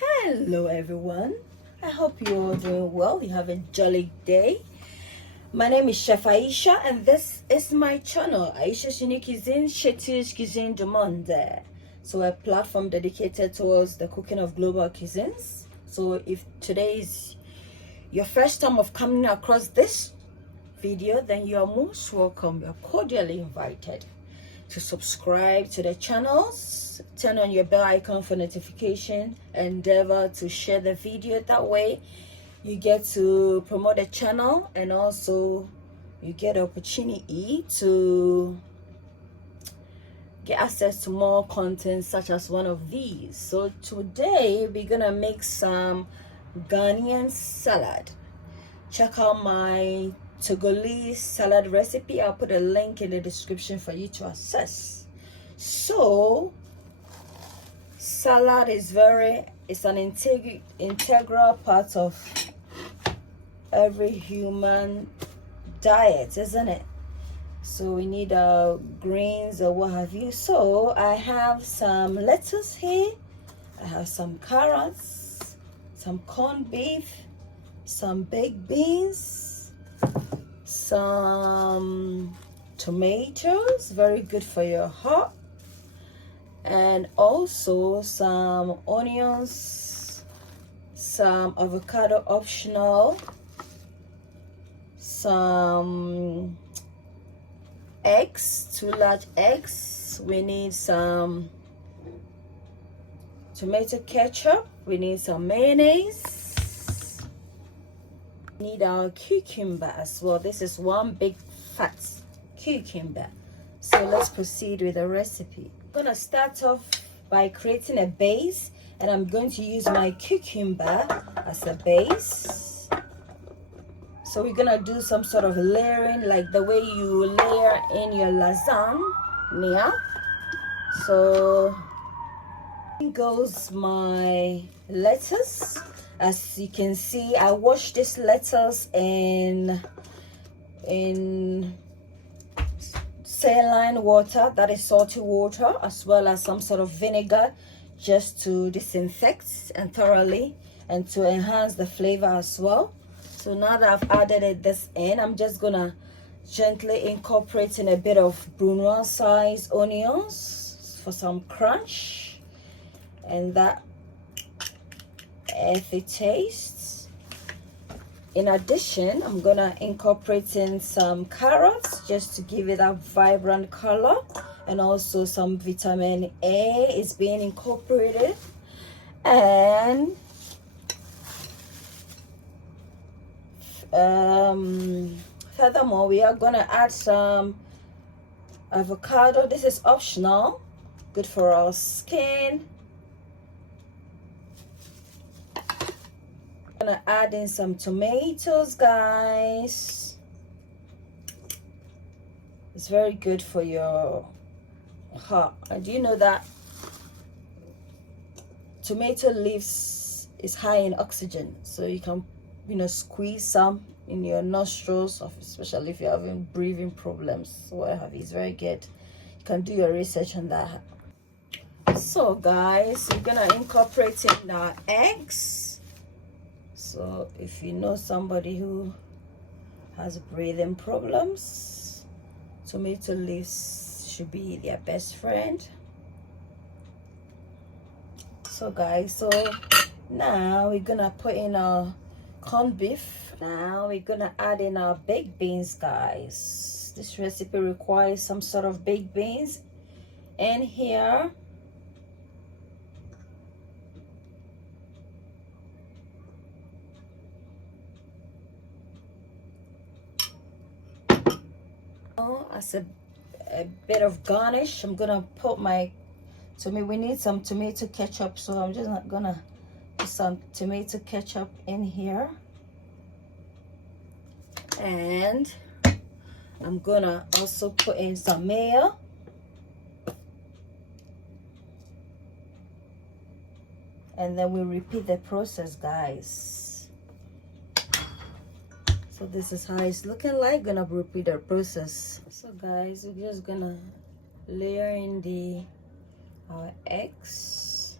Hello everyone, I hope you're all doing well. You have a jolly day. My name is Chef Ayesha and this is my channel, Ayesha's Unique Cuisine, Chez Cuisine du Monde. So a platform dedicated towards the cooking of global cuisines. So if today is your first time of coming across this video, then you are most welcome. You're cordially invited to subscribe to the channels, turn on your bell icon for notification, endeavor to share the video. That way you get to promote the channel and also you get the opportunity to get access to more content such as one of these. So today we're gonna make some Ghanaian salad. Check out my Togolese salad recipe. I'll put a link in the description for you to access. So salad is it's an integral part of every human diet, isn't it? So we need our greens or what have you. So I have some lettuce here, I have some carrots, some corned beef, some baked beans, some tomatoes, very good for your heart, and also some onions, some avocado optional, some eggs, 2 large eggs. We need some tomato ketchup, we need some mayonnaise, we need our cucumber as well. This is one big fat cucumber. So let's proceed with the recipe. I'm gonna start off by creating a base, and I'm going to use my cucumber as a base. So we're gonna do some sort of layering, like the way you layer in your lasagna. So in goes my lettuce. As you can see, I washed this lettuce in saline water, that is salty water, as well as some sort of vinegar, just to disinfect and thoroughly and to enhance the flavor as well. So now that I've added this in, I'm just gonna gently incorporate in a bit of brunoise size onions for some crunch and that earthy taste. In addition, I'm gonna incorporate in some carrots just to give it a vibrant color, and also some vitamin A is being incorporated. And furthermore, we are gonna add some avocado. This is optional, good for our skin. Gonna add in some tomatoes, guys. It's very good for your heart. And do you know that tomato leaves is high in oxygen, so you can squeeze some in your nostrils, especially if you're having breathing problems, what have you. It's very good. You can do your research on that. So guys, we're gonna incorporate in our eggs. So if you know somebody who has breathing problems, tomato leaves should be their best friend. So guys, so now we're gonna put in our corned beef. Now we're gonna add in our baked beans, guys. This recipe requires some sort of baked beans in here. As a bit of garnish, I'm gonna put we need some tomato ketchup, so I'm just not gonna put some tomato ketchup in here, and I'm gonna also put in some mayo, and then we'll repeat the process, guys. So this is how it's looking like. Gonna repeat the process. So guys, we're just gonna layer in our eggs.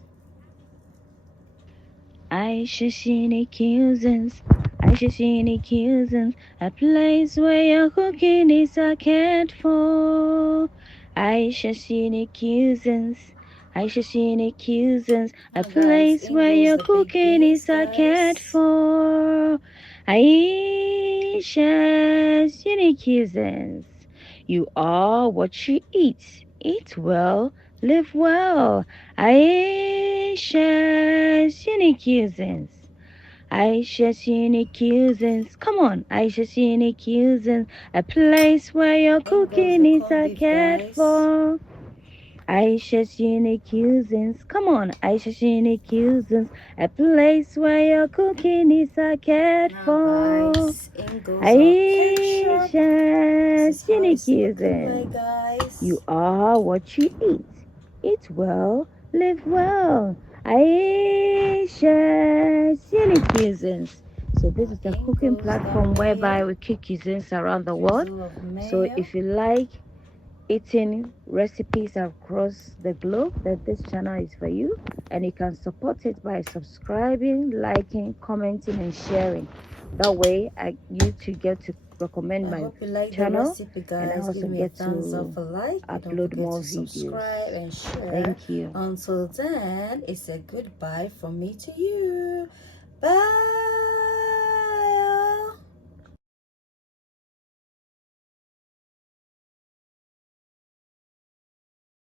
Ayesha cuisines, Ayesha cuisines, a place where your cooking is cared for. Ayesha cuisines, Ayesha cuisines, a place where your cooking is cared for. Ayesha cuisines, you are what you eat. Eat well, live well. Aisha's unique cuisines. Aisha's unique cuisines. Come on, Aisha's unique cuisines. A place where your cooking is cared for. Aisha's unique cuisines. Come on, Aisha's unique cuisines. A place where your cooking is cared for. Aisha's unique cuisines. You are what you eat. Eat well, live well. Ayesha's unique cuisines. So this is a cooking platform whereby we cook cuisines around the world. So if you like eating recipes across the globe, then this channel is for you. And you can support it by subscribing, liking, commenting, and sharing. That way, you too get to recommend my channel, and I also get to upload more videos. Thank you. Until then, it's a goodbye from me to you. Bye.